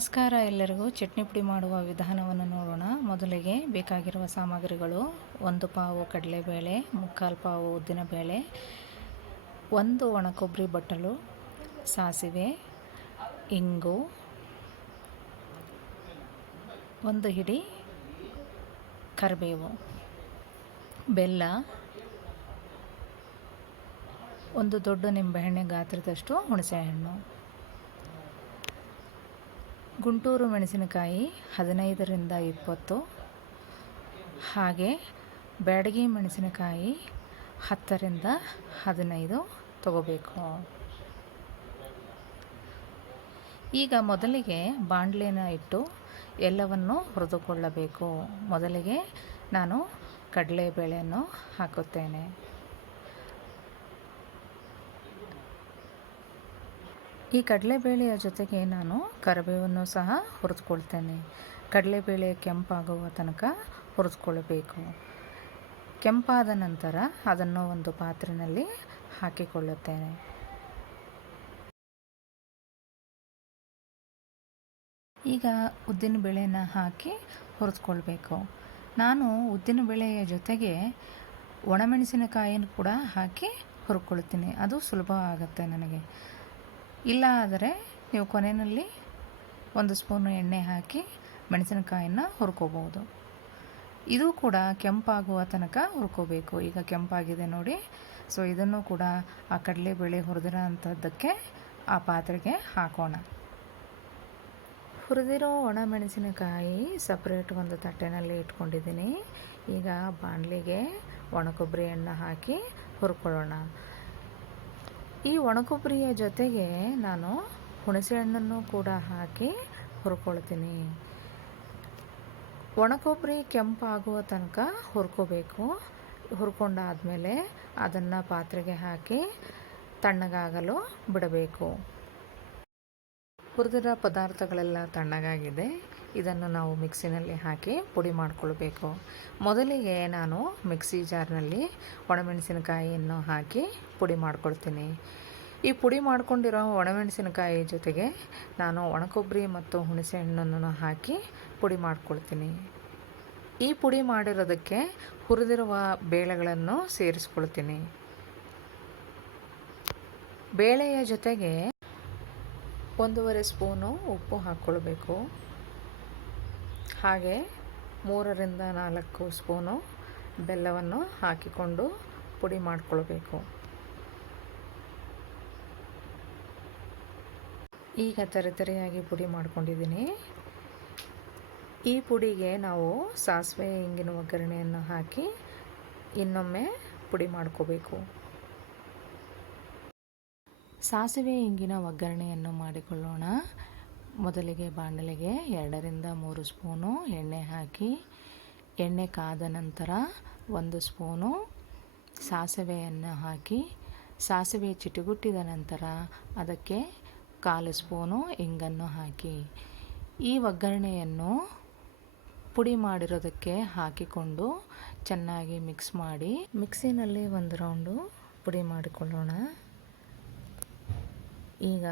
ನಮಸ್ಕಾರ ಎಲ್ಲರಿಗೂ. ಚಟ್ನಿ ಪುಡಿ ಮಾಡುವ ವಿಧಾನವನ್ನು ನೋಡೋಣ. ಮೊದಲಿಗೆ ಬೇಕಾಗಿರುವ ಸಾಮಗ್ರಿಗಳು: 1 ಪಾವು ಕಡಲೆಬೇಳೆ, 3/4 ಪಾವು ಉದ್ದಿನಬೇಳೆ, 1 ಒಣ ಕೊಬ್ಬರಿ ಬಟ್ಟಲು, ಸಾಸಿವೆ, ಇಂಗು, 1 ಹಿಡಿ ಕರಿಬೇವು, ಬೆಲ್ಲ, 1 ದೊಡ್ಡ ನಿಂಬೆಹಣ್ಣೆ ಗಾತ್ರದಷ್ಟು ಹುಣಸೆಹಣ್ಣು, ಗುಂಟೂರು ಮೆಣಸಿನಕಾಯಿ 15ರಿಂದ 20, ಹಾಗೆ ಬ್ಯಾಡಗಿ ಮೆಣಸಿನಕಾಯಿ 10ರಿಂದ 15 ತಗೋಬೇಕು. ಈಗ ಮೊದಲಿಗೆ ಬಾಣಲೆನ ಇಟ್ಟು ಎಲ್ಲವನ್ನು ಹುರಿದುಕೊಳ್ಳಬೇಕು. ಮೊದಲಿಗೆ ನಾನು ಕಡಲೆಬೇಳೆಯನ್ನು ಹಾಕುತ್ತೇನೆ. ಈ ಕಡಲೆಬೇಳೆಯ ಜೊತೆಗೆ ನಾನು ಕರಿಬೇವನ್ನು ಸಹ ಹುರಿದುಕೊಳ್ತೇನೆ. ಕಡಲೆಬೇಳೆ ಕೆಂಪಾಗುವ ತನಕ ಹುರಿದುಕೊಳ್ಳಬೇಕು. ಕೆಂಪಾದ ನಂತರ ಅದನ್ನು ಒಂದು ಪಾತ್ರೆಯಲ್ಲಿ ಹಾಕಿಕೊಳ್ಳುತ್ತೇನೆ. ಈಗ ಉದ್ದಿನಬೇಳೆನ ಹಾಕಿ ಹುರಿದುಕೊಳ್ಬೇಕು. ನಾನು ಉದ್ದಿನಬೇಳೆಯ ಜೊತೆಗೆ ಒಣಮೆಣಸಿನಕಾಯಿಯನ್ನು ಕೂಡ ಹಾಕಿ ಹುರ್ಕೊಳ್ತೀನಿ. ಅದು ಸುಲಭ ಆಗುತ್ತೆ ನನಗೆ. ಇಲ್ಲ ಆದರೆ ನೀವು ಕೊನೆಯಲ್ಲಿ 1 ಸ್ಪೂನು ಎಣ್ಣೆ ಹಾಕಿ ಮೆಣಸಿನಕಾಯಿನ ಹುರ್ಕೋಬೋದು. ಇದು ಕೂಡ ಕೆಂಪಾಗುವ ತನಕ ಹುರ್ಕೋಬೇಕು. ಈಗ ಕೆಂಪಾಗಿದೆ ನೋಡಿ. ಸೊ ಇದನ್ನು ಕೂಡ ಆ ಕಡಲೆಬೇಳೆ ಹುರಿದಿರೋ ಅಂಥದ್ದಕ್ಕೆ ಆ ಪಾತ್ರೆಗೆ ಹಾಕೋಣ. ಹುರಿದಿರೋ ಒಣಮೆಣಸಿನಕಾಯಿ ಸಪ್ರೇಟ್ ಒಂದು ತಟ್ಟೆನಲ್ಲಿ ಇಟ್ಕೊಂಡಿದ್ದೀನಿ. ಈಗ ಬಾಣಲೆಗೆ ಒಣ ಕೊಬ್ಬರಿ ಎಣ್ಣೆ ಹಾಕಿ ಹುರ್ಕೊಳ್ಳೋಣ. ಈ ಒಣಕೊಬ್ಬರಿಯ ಜೊತೆಗೆ ನಾನು ಹುಣಸೆಹಣ್ಣನ್ನು ಕೂಡ ಹಾಕಿ ಹುರ್ಕೊಳ್ತೀನಿ. ಒಣಕೊಬ್ಬರಿ ಕೆಂಪಾಗುವ ತನಕ ಹುರ್ಕೋಬೇಕು. ಹುರ್ಕೊಂಡಾದಮೇಲೆ ಅದನ್ನು ಪಾತ್ರೆಗೆ ಹಾಕಿ ತಣ್ಣಗಾಗಲು ಬಿಡಬೇಕು. ಹುರಿದಿರೋ ಪದಾರ್ಥಗಳೆಲ್ಲ ತಣ್ಣಗಾಗಿದೆ. ಇದನ್ನು ನಾವು ಮಿಕ್ಸಿನಲ್ಲಿ ಹಾಕಿ ಪುಡಿ ಮಾಡಿಕೊಳ್ಬೇಕು. ಮೊದಲಿಗೆ ನಾನು ಮಿಕ್ಸಿ ಜಾರ್ನಲ್ಲಿ ಒಣಮೆಣಸಿನಕಾಯಿಯನ್ನು ಹಾಕಿ ಪುಡಿ ಮಾಡ್ಕೊಳ್ತೀನಿ. ಈ ಪುಡಿ ಮಾಡ್ಕೊಂಡಿರೋ ಒಣಮೆಣಸಿನಕಾಯಿ ಜೊತೆಗೆ ನಾನು ಒಣಕೊಬ್ಬರಿ ಮತ್ತು ಹುಣಸೆಹಣ್ಣನ್ನು ಹಾಕಿ ಪುಡಿ ಮಾಡ್ಕೊಳ್ತೀನಿ. ಈ ಪುಡಿ ಮಾಡಿರೋದಕ್ಕೆ ಹುರಿದಿರುವ ಬೇಳೆಗಳನ್ನು ಸೇರಿಸ್ಕೊಳ್ತೀನಿ. ಬೇಳೆಯ ಜೊತೆಗೆ 1.5 ಸ್ಪೂನು ಉಪ್ಪು ಹಾಕ್ಕೊಳ್ಬೇಕು. ಹಾಗೆ 3ರಿಂದ 4 ಸ್ಪೂನು ಬೆಲ್ಲವನ್ನು ಹಾಕಿಕೊಂಡು ಪುಡಿ ಮಾಡಿಕೊಳ್ಬೇಕು. ಈಗ ತರಿತರಿಯಾಗಿ ಪುಡಿ ಮಾಡ್ಕೊಂಡಿದ್ದೀನಿ. ಈ ಪುಡಿಗೆ ನಾವು ಸಾಸಿವೆ ಇಂಗಿನ ಒಗ್ಗರಣೆಯನ್ನು ಹಾಕಿ ಇನ್ನೊಮ್ಮೆ ಪುಡಿ ಮಾಡ್ಕೋಬೇಕು. ಸಾಸಿವೆ ಇಂಗಿನ ಒಗ್ಗರಣೆಯನ್ನು ಮಾಡಿಕೊಳ್ಳೋಣ. ಮೊದಲಿಗೆ ಬಾಣಲೆಗೆ 2ರಿಂದ 3 ಸ್ಪೂನು ಎಣ್ಣೆ ಹಾಕಿ, ಎಣ್ಣೆ ಕಾದ ನಂತರ 1 ಸ್ಪೂನು ಸಾಸಿವೆಯನ್ನು ಹಾಕಿ, ಸಾಸಿವೆ ಚಿಟುಗುಟ್ಟಿದ ನಂತರ ಅದಕ್ಕೆ 1/4 ಸ್ಪೂನು ಇಂಗನ್ನು ಹಾಕಿ, ಈ ಒಗ್ಗರಣೆಯನ್ನು ಪುಡಿ ಮಾಡಿರೋದಕ್ಕೆ ಹಾಕಿಕೊಂಡು ಚೆನ್ನಾಗಿ ಮಿಕ್ಸ್ ಮಾಡಿ ಮಿಕ್ಸಿನಲ್ಲಿ 1 ರೌಂಡು ಪುಡಿ ಮಾಡಿಕೊಳ್ಳೋಣ. ಈಗ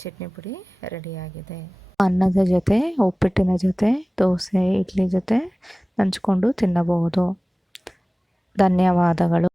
ಚಟ್ನಿ ಪುಡಿ ರೆಡಿಯಾಗಿದೆ. ಅನ್ನದ ಜೊತೆ, ಉಪ್ಪಿಟ್ಟಿನ ಜೊತೆ, ದೋಸೆ, ಇಡ್ಲಿ ಜೊತೆ ಹಂಚ್ಕೊಂಡು ತಿನ್ನಬಹುದು. ಧನ್ಯವಾದಗಳು.